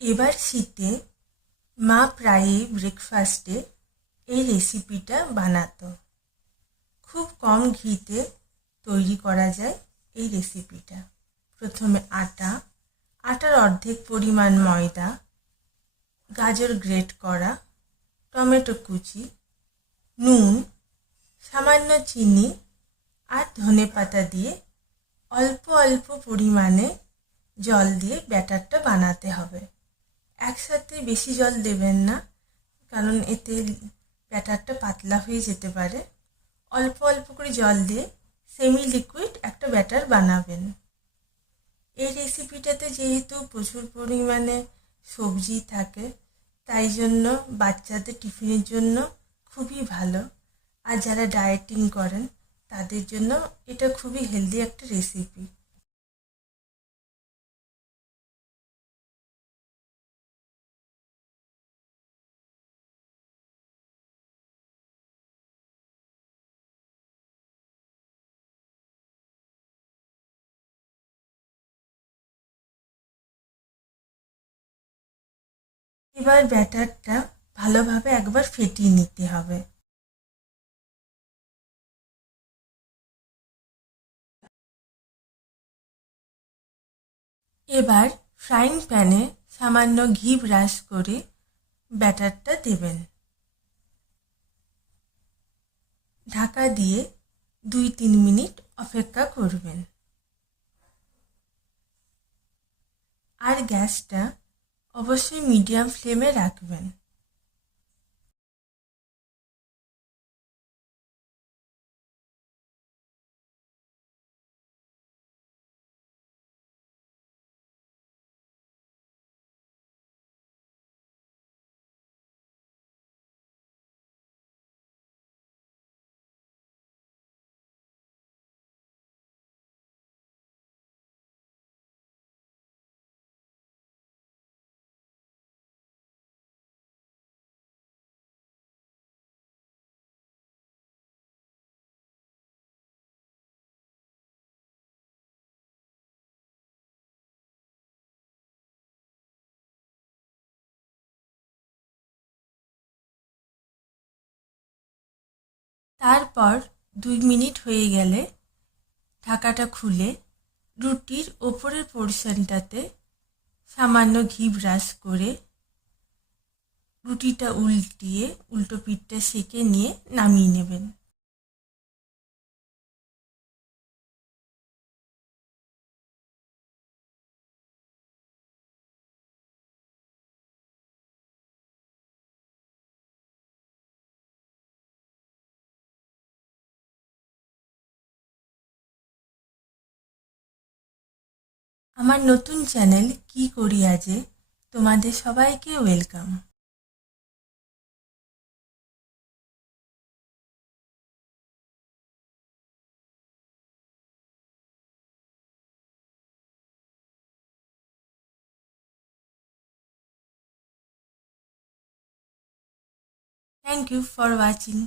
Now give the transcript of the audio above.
এবার শীতে মা প্রায়ই ব্রেকফাস্টে এই রেসিপিটা বানাতো। খুব কম ঘিতে তৈরি করা যায় এই রেসিপিটা। প্রথমে আটার অর্ধেক পরিমাণ ময়দা, গাজর গ্রেট করা, টমেটো কুচি, নুন, সামান্য চিনি আর ধনেপাতা দিয়ে অল্প অল্প পরিমাণে জল দিয়ে ব্যাটারটা বানাতে হবে। একসাথে বেশি জল দেবেন না, কারণ এতে ব্যাটারটা পাতলা হয়ে যেতে পারে। অল্প অল্প করে জল দিয়ে সেমি লিকুইড একটা ব্যাটার বানাবেন। এই রেসিপিটাতে যেহেতু প্রচুর পরিমাণে সবজি থাকে, তাই জন্য বাচ্চাদের টিফিনের জন্য খুবই ভালো। আর যারা ডায়েটিং করেন তাদের জন্য এটা খুবই হেলদি একটা রেসিপি। এবার ব্যাটারটা ভালোভাবে একবার ফেটিয়ে নিতে হবে। এবার ফ্রাইং প্যানে সামান্য ঘি ব্রাশ করে ব্যাটারটা দেবেন। ঢাকা দিয়ে 2-3 মিনিট অপেক্ষা করবেন। আর গ্যাসটা অবশ্যই মিডিয়াম ফ্লেমে রাখবেন। তারপর 2 মিনিট হয়ে গেলে ঢাকাটা খুলে রুটির ওপরের পোর্শনটাতে সামান্য ঘি ব্রাশ করে রুটিটা উল্টিয়ে উল্টো পিঠটা সেঁকে নিয়ে নামিয়ে নেবেন। আমার নতুন চ্যানেল কি করি আজে তোমাদের সবাইকে welcome. Thank you for watching.